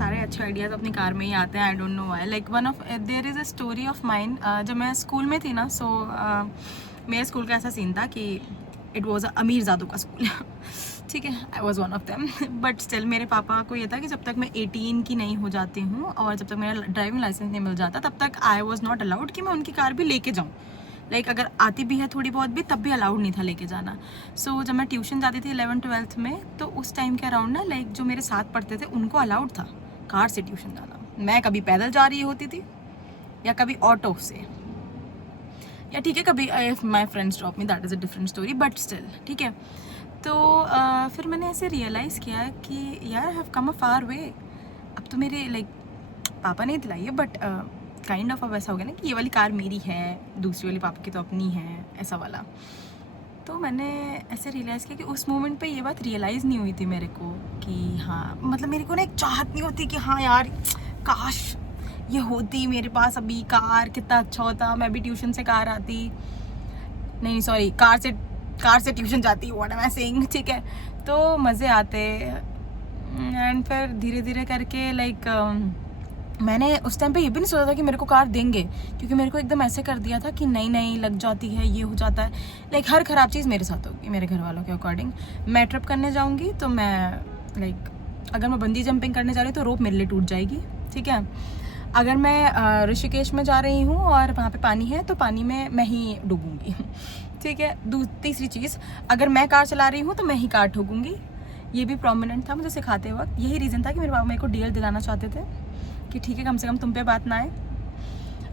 सारे अच्छे आइडियाज़ अपनी कार में ही आते हैं, I don't know why. Like one of their is a story of mine. जब मैं स्कूल में थी ना, सो मेरे स्कूल का ऐसा सीन था कि इट वॉज अमीरजादों का स्कूल ठीक है, I was one of them. But still मेरे पापा को ये था कि जब तक मैं 18 की नहीं हो जाती हूँ और जब तक मेरा ड्राइविंग लाइसेंस नहीं मिल जाता, तब तक आई वॉज नॉट अलाउड कि मैं उनकी कार भी लेके जाऊँ। लाइक अगर आती भी है थोड़ी बहुत भी, तब भी अलाउड नहीं था लेके जाना। सो जब मैं ट्यूशन जाती थी 11th-12th में, तो उस टाइम के अराउंड ना, लाइक जो मेरे साथ पढ़ते थे उनको अलाउड था कार से ट्यूशन जाना। मैं कभी पैदल जा रही होती थी या कभी ऑटो से, या ठीक है कभी my friends drop me, that is a different story, but still ठीक है। तो फिर मैंने ऐसे रियलाइज़ किया कि यार आई हैव कम अ फार वे। अब तो मेरे लाइक पापा ने दिलाई है, बट काइंड ऑफ अब ऐसा हो गया ना कि ये वाली कार मेरी है, दूसरी वाली पापा की तो अपनी है, ऐसा वाला। तो मैंने ऐसे रियलाइज़ किया कि उस मोमेंट पे ये बात रियलाइज़ नहीं हुई थी मेरे को कि हाँ, मतलब मेरे को ना एक चाहत नहीं होती कि हाँ यार काश ये होती मेरे पास अभी कार, कितना अच्छा होता, मैं भी ट्यूशन से कार आती, नहीं सॉरी कार से ट्यूशन जाती, व्हाट एम आई सेइंग, ठीक है। तो मज़े आते। एंड फिर धीरे धीरे करके लाइक मैंने उस टाइम पे ये भी नहीं सोचा था कि मेरे को कार देंगे, क्योंकि मेरे को एकदम ऐसे कर दिया था कि नहीं लग जाती है, ये हो जाता है। लाइक हर ख़राब चीज़ मेरे साथ होगी मेरे घर वालों के अकॉर्डिंग। मैं ट्रिप करने जाऊँगी तो मैं लाइक अगर मैं बंजी जंपिंग करने जा रही हूँ तो रोप मेरे लिए टूट जाएगी, ठीक है। अगर मैं ऋषिकेश में जा रही हूँ और वहाँ पे पानी है तो पानी में मैं ही डूबूँगी, ठीक है। तीसरी चीज़, अगर मैं कार चला रही हूँ तो मैं ही कार ठोकूँगी। ये भी प्रोमिनेंट था मुझे सिखाते वक्त। यही रीज़न था कि मेरे पापा मेरे को डीएल दिलाना चाहते थे कि ठीक है कम से कम तुम पे बात ना आए।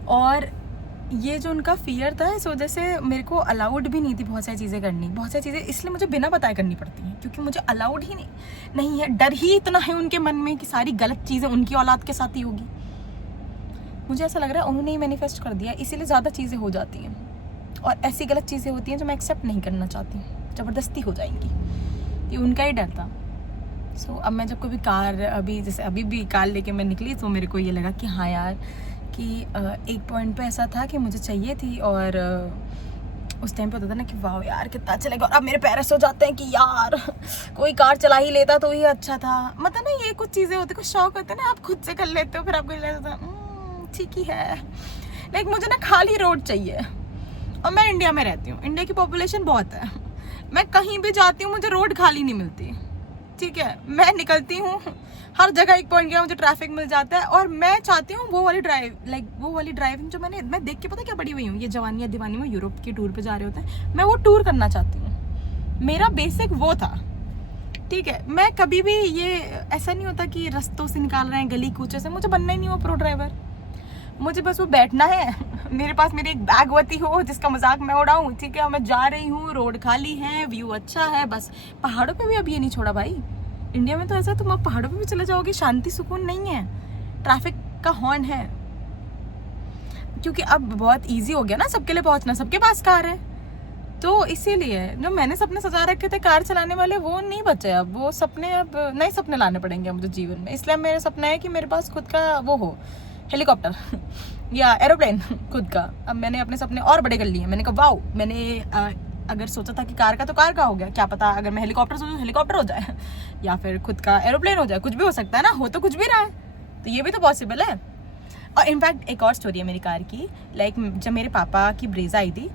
और ये जो उनका फियर था, इस वजह से मेरे को अलाउड भी नहीं थी बहुत सारी चीज़ें करनी। बहुत सारी चीज़ें इसलिए मुझे बिना बताए करनी पड़ती हैं, क्योंकि मुझे अलाउड ही नहीं है। डर ही इतना है उनके मन में कि सारी गलत चीज़ें उनकी औलाद के साथ ही होगी। मुझे ऐसा लग रहा है उन्होंने ही मैनिफेस्ट कर दिया, इसीलिए ज़्यादा चीज़ें हो जाती हैं और ऐसी गलत चीज़ें होती हैं जो मैं एक्सेप्ट नहीं करना चाहती, ज़बरदस्ती हो जाएंगी। ये उनका ही डर था। सो अब मैं जब कभी कार, अभी जैसे अभी भी कार लेके मैं निकली, तो मेरे को ये लगा कि हाँ यार कि एक पॉइंट पे ऐसा था कि मुझे चाहिए थी, और उस टाइम पे होता था ना कि वाह यार कितना अच्छा लगेगा। और अब मेरे पेरेंट्स हो जाते हैं कि यार कोई कार चला ही लेता तो ही अच्छा था। मतलब ना ये कुछ चीज़ें होती, कुछ शौक होते हैं ना, आप खुद से कर लेते हो, फिर आपको लगता है ठीक ही है। लाइक मुझे ना खाली रोड चाहिए, और मैं इंडिया में रहती हूँ, इंडिया की पॉपुलेशन बहुत है। मैं कहीं भी जाती हूँ मुझे रोड खाली नहीं मिलती, ठीक है। मैं निकलती हूँ हर जगह एक पॉइंट गया मुझे ट्रैफिक मिल जाता है, और मैं चाहती हूँ वो वाली ड्राइविंग जो मैं देख के पता क्या बड़ी हुई हूँ, ये जवानी या दीवानी में यूरोप के टूर पे जा रहे होते हैं, मैं वो टूर करना चाहती हूँ। मेरा बेसिक वो था, ठीक है। मैं कभी भी ये ऐसा नहीं होता कि रास्तों से निकाल रहे हैं, गली कूचे से, मुझे बनना ही नहीं वो प्रो ड्राइवर। मुझे बस वो बैठना है, मेरे पास मेरी एक बैग वती हो जिसका मजाक मैं उड़ाऊँ, ठीक है। मैं जा रही हूँ, रोड खाली है, व्यू अच्छा है, बस। पहाड़ों पे भी अब ये नहीं छोड़ा भाई, इंडिया में तो ऐसा तुम अब पहाड़ों पे भी चले जाओगे, शांति सुकून नहीं है, ट्रैफिक का हॉर्न है। क्योंकि अब बहुत ईजी हो गया ना सबके लिए पहुँचना, सबके पास कार है। तो इसीलिए जो मैंने सपने सजा रखे थे कार चलाने वाले, वो नहीं बचे अब। वो सपने अब नए सपने लाने पड़ेंगे मुझे जीवन में। इसलिए मेरा सपना है कि मेरे पास खुद का वो हो, हेलीकॉप्टर या एरोप्लेन खुद का। अब मैंने अपने सपने और बड़े कर लिए। मैंने कहा वाओ, मैंने अगर सोचा था कि कार का, तो कार का हो गया, क्या पता अगर मैं हेलीकॉप्टर सोचूं हेलीकॉप्टर हो जाए या फिर खुद का एरोप्लेन हो जाए, कुछ भी हो सकता है ना, हो तो कुछ भी रहा है, तो ये भी तो पॉसिबल है। और इनफैक्ट एक और स्टोरी है मेरी कार की। लाइक जब मेरे पापा की ब्रेजा आई थी,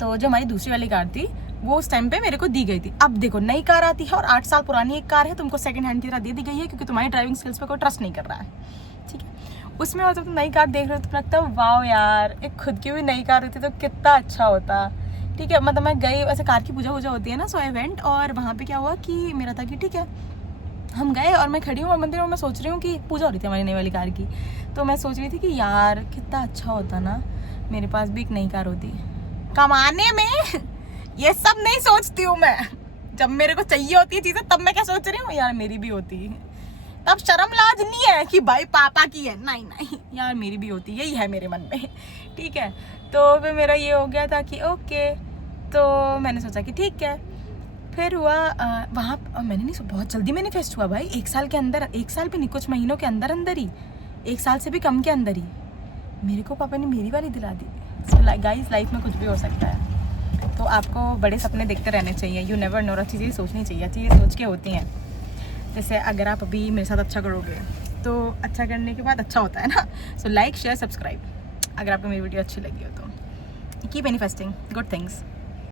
तो जो हमारी दूसरी वाली कार थी वो उस टाइम पे मेरे को दी गई थी। अब देखो नई कार आती है और 8 साल पुरानी एक कार है, तुमको सेकंड हैंड की तरह दे दी गई है, क्योंकि तुम्हारी ड्राइविंग स्किल्स पे कोई ट्रस्ट नहीं कर रहा है, ठीक है। उसमें मतलब तुम नई कार देख रहे हो तो लगता है वाओ यार, एक खुद की भी नई कार होती तो कितना अच्छा होता, ठीक है। मतलब मैं गई, ऐसे कार की पूजा होती है ना, सो आई वेंट। और वहाँ पे क्या हुआ कि मेरा था कि ठीक है हम गए, और मैं खड़ी हूँ मंदिर में, मैं सोच रही हूँ कि पूजा हो रही थी हमारी नई वाली कार की, तो मैं सोच रही थी कि यार कितना अच्छा होता ना मेरे पास भी एक नई कार होती। कमाने में ये सब नहीं सोचती हूँ मैं, जब मेरे को चाहिए होती है चीज़ें तब मैं क्या सोच रही हूँ यार मेरी भी होती, तब शर्म लाज नहीं है कि भाई पापा की है, नहीं यार मेरी भी होती, यही है मेरे मन में, ठीक है। तो फिर मेरा ये हो गया था कि ओके, तो मैंने सोचा कि ठीक है। फिर हुआ वहाँ मैंने नहीं, बहुत जल्दी मैनिफेस्ट हुआ भाई, 1 साल के अंदर, 1 साल भी नहीं, कुछ महीनों के अंदर अंदर ही, 1 साल से भी कम के अंदर ही मेरे को पापा ने मेरी वाली दिला दी। सो गाइस लाइफ में कुछ भी हो सकता है, तो आपको बड़े सपने देखते रहने चाहिए। यू नेवर नो, चीज़ें सोचनी चाहिए, चीज़ें सोच के होती हैं। जैसे अगर आप अभी मेरे साथ अच्छा करोगे तो अच्छा करने के बाद अच्छा होता है ना. सो लाइक शेयर सब्सक्राइब अगर आपको मेरी वीडियो अच्छी लगी हो तो. Keep manifesting good things.